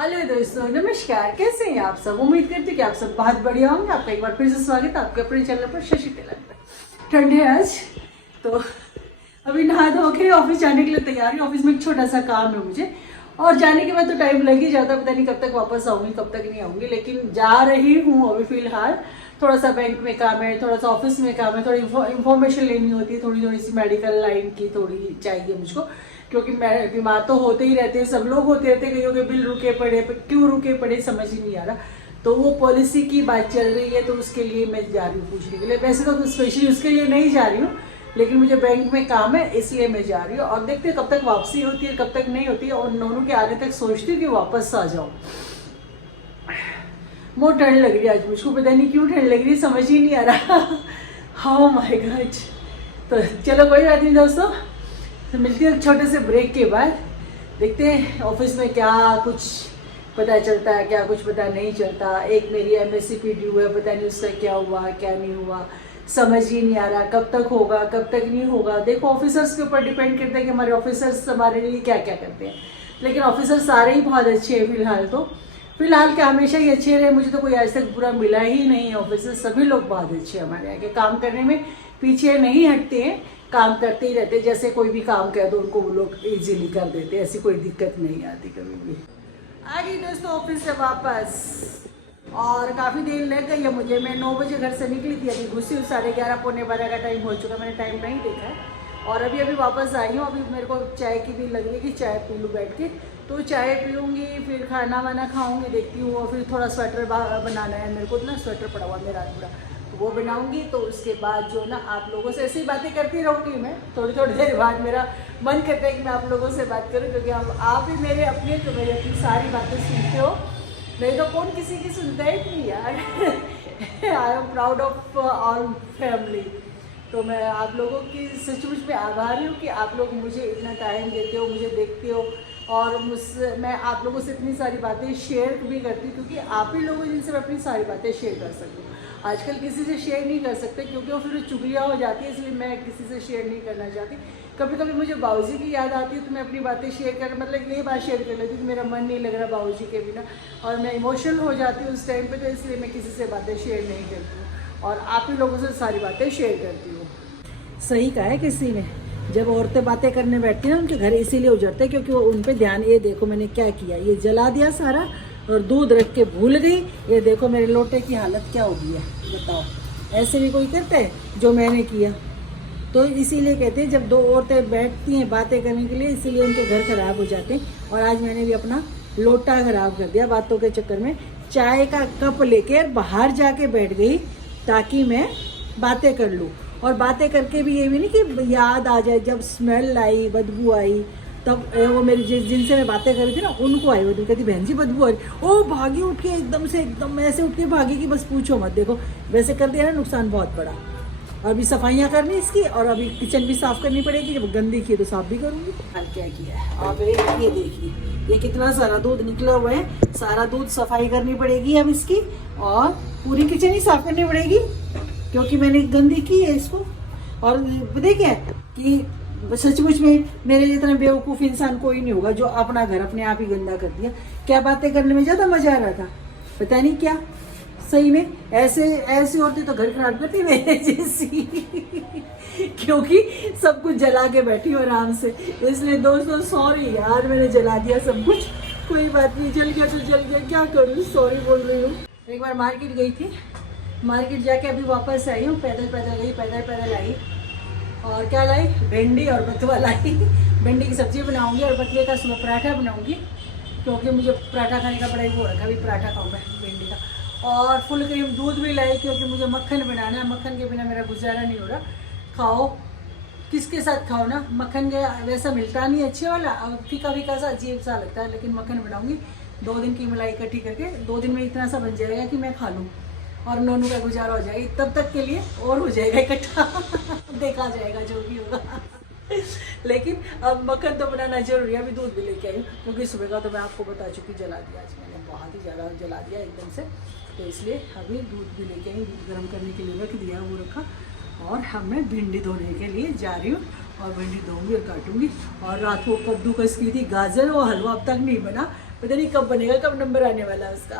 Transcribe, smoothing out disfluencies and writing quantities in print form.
Hello दोस्तों, नमस्कार। कैसे हैं आप सब? उम्मीद करती हूँ कि आप सब बहुत बढ़िया होंगे। आपका एक बार फिर से स्वागत है आपके अपने चैनल पर शशि टेलर पर। ठंड है आज तो अभी नहा धो के ऑफिस जाने के लिए तैयार हूँ। ऑफिस में एक छोटा सा काम है मुझे, और जाने के बाद तो टाइम लग ही जाता है। पता नहीं कब तक वापस आऊंगी, कब तक नहीं आऊंगी, लेकिन जा रही हूँ अभी फिलहाल। थोड़ा सा बैंक में काम है, थोड़ा सा ऑफिस में काम है, थोड़ी इन्फॉर्मेशन लेनी होती है, थोड़ी थोड़ी सी मेडिकल लाइन की थोड़ी चाहिए मुझको, क्योंकि मैं बीमार तो होते ही रहते हैं, सब लोग होते रहते हैं। कईयों के बिल रुके पड़े, क्यों रुके पड़े समझ ही नहीं आ रहा। तो वो पॉलिसी की बात चल रही है, तो उसके लिए मैं जा रही हूँ पूछने के लिए। वैसे तो स्पेशली उसके लिए नहीं जा रही हूँ, लेकिन मुझे बैंक में काम है इसलिए मैं जा रही हूँ। और देखते हैं कब तक वापसी होती है, कब तक नहीं होती है। और नोनू के आने तक सोचती हूँ कि वापस आ जाऊँ। बहुत ठंड लग रही है आज मुझको, पता नहीं क्यों ठंड लग रही है, समझ ही नहीं आ रहा। हाँ माय गॉड। तो चलो कोई बात नहीं दोस्तों, तो मिलते हैं छोटे से ब्रेक के बाद। देखते हैं ऑफिस में क्या कुछ पता चलता है, क्या कुछ पता नहीं चलता। एक मेरी MSc ड्यू है, पता नहीं उसका क्या हुआ क्या नहीं हुआ, समझ ही नहीं आ रहा। कब तक होगा कब तक नहीं होगा। देखो ऑफिसर्स के ऊपर डिपेंड करता है कि हमारे ऑफिसर्स हमारे लिए क्या क्या करते हैं। लेकिन ऑफिसर्स सारे ही बहुत अच्छे हैं फिलहाल तो। फिलहाल क्या, हमेशा ही अच्छे रहे। मुझे तो कोई आज तक बुरा मिला ही नहीं है। ऑफिसर्स सभी लोग बहुत अच्छे हैं हमारे यहाँ के। काम करने में पीछे नहीं हटते हैं, काम करते ही रहते। जैसे कोई भी काम कह दो उनको वो लोग इजीली कर देते, ऐसी कोई दिक्कत नहीं आती कभी भी। आ गई दोस्तों ऑफिस से वापस, और काफ़ी देर लग गई है मुझे। मैं 9 बजे घर से निकली थी, अभी घुसी हूँ 11:30 पौने 12 का टाइम हो चुका। मैंने टाइम नहीं देखा है, और अभी वापस आई हूँ। अभी मेरे को चाय की भी लग रही है कि चाय पी लूँ बैठ के। तो चाय पीऊँगी, फिर खाना वाना खाऊँगी, देखती हूँ। और फिर थोड़ा स्वेटर बनाना है मेरे को, ना स्वेटर पड़ा हुआ मेरा पूरा, तो वो बनाऊँगी। तो उसके बाद जो ना आप लोगों से ऐसी बातें करती रहूँगी मैं। थोड़ी थोड़ी देर बाद मेरा मन करता है कि मैं आप लोगों से बात करूँ, क्योंकि आप ही मेरे अपने, तो मेरी अपनी सारी बातें सुनते हो। नहीं तो कौन किसी की सुनता ही नहीं यार। I am proud of all family. तो मैं आप लोगों की सचमुच में आभारी हूँ कि आप लोग मुझे इतना टाइम देते हो, मुझे देखते हो, और मुझसे मैं आप लोगों से इतनी सारी बातें शेयर भी करती हूँ, क्योंकि आप ही लोगों जिनसे मैं अपनी सारी बातें शेयर कर सकती हूँ। आजकल किसी से शेयर नहीं कर सकते, क्योंकि वो फिर चुगलियाँ हो जाती है, इसलिए मैं किसी से शेयर नहीं करना चाहती। कभी कभी मुझे बाबूजी की याद आती है, तो मैं अपनी बातें शेयर कर, मतलब ये बात शेयर कर लेती हूँ कि मेरा मन नहीं लग रहा बाबूजी के बिना, और मैं इमोशनल हो जाती हूँ उस टाइम पे, तो इसलिए मैं किसी से बातें शेयर नहीं करती हूँ, और आप ही लोगों से सारी बातें शेयर करती हूँ। सही कहा है किसी ने, जब औरतें बातें करने बैठती हैं ना, उनके घर इसीलिए उजड़ते हैं क्योंकि वो उन पे ध्यान, ये देखो मैंने क्या किया, ये जला दिया सारा, और दूध रख के भूल गई। ये देखो मेरे लोटे की हालत क्या हो गई है, बताओ। ऐसे भी कोई करता है जो मैंने किया? तो इसीलिए कहते हैं जब दो औरतें बैठती हैं बातें करने के लिए, इसीलिए उनके घर खराब हो जाते हैं। और आज मैंने भी अपना लोटा खराब कर दिया बातों के चक्कर में। चाय का कप लेकर बाहर जाके बैठ गई ताकि मैं बातें कर लूँ। और बातें करके भी ये भी नहीं कि याद आ जाए, जब स्मेल आई, बदबू आई, तब वो मेरी जिनसे मैं बातें कर रही थी ना, उनको आई बदबू। कहती बहन जी बदबू आ रही। ओ भागी उठ के, एकदम ऐसे उठ के भागी कि बस पूछो मत। देखो वैसे कर दिया ना, नुकसान बहुत बड़ा। और अभी सफाइयाँ करनी इसकी, और अभी किचन भी साफ़ करनी पड़ेगी। जब गंदी की है तो साफ़ भी करूँगी। हाल क्या किया है आप ये देखिए, ये कितना सारा दूध निकला हुआ है। सारा दूध सफाई करनी पड़ेगी अब इसकी, और पूरी किचन ही साफ़ करनी पड़ेगी, क्योंकि मैंने गंदी की है इसको। और देखिए कि सचमुच में मेरे जितना बेवकूफ़ इंसान कोई नहीं होगा जो अपना घर अपने आप ही गंदा कर दिया। क्या बातें करने में ज़्यादा मज़ा आ रहा था, पता नहीं क्या। सही में ऐसी औरतें तो घर खराब करती मेरे जैसी। क्योंकि सब कुछ जला के बैठी हूँ आराम से। इसलिए दोस्तों सॉरी यार, मैंने जला दिया सब कुछ। कोई बात नहीं, जल गया तो जल गया, क्या करूँ, सॉरी बोल रही हूँ। एक बार मार्केट गई थी, मार्केट जाके अभी वापस आई हूँ। पैदल गई, पैदल आई। और क्या लाई? भिंडी और बथुआ लाई। भिंडी की सब्जी बनाऊंगी और बथुए का सुबह पराठा बनाऊंगी, क्योंकि मुझे पराठा खाने का बड़ा ही वो रखा। अभी पराठा खाऊँ मैं भिंडी का। और फुल क्रीम दूध भी लाई, क्योंकि मुझे मक्खन बनाना है। मक्खन के बिना मेरा गुजारा नहीं हो रहा। खाओ किसके साथ खाओ ना, मक्खन के वैसा मिलता नहीं अच्छे वाला, फीका फीका सा अजीब सा लगता है। लेकिन मक्खन बनाऊंगी 2 दिन की मलाई इकट्ठी करके, 2 दिन में इतना सा बन जाएगा कि मैं खा लूँ, और नोनू का गुजारा हो जाएगी। तब तक के लिए और हो जाएगा इकट्ठा। देखा जाएगा जो भी होगा। लेकिन अब मक्खन तो बनाना जरूरी है। अभी दूध भी लेके आई हूँ, क्योंकि सुबह का तो मैं आपको बता चुकी, जला दिया आज मैंने, बहुत ही ज़्यादा जला दिया एकदम से। तो इसलिए अभी दूध भी लेके आई, दूध गर्म करने के लिए रख दिया, वो रखा। और हम मैं भिंडी धोने के लिए जा रही हूँ, और भिंडी धोऊंगी और काटूंगी। और रात को कद्दूकस की थी, गाजर और हलवा अब तक नहीं बना। पता नहीं कब बनेगा, कब नंबर आने वाला है उसका।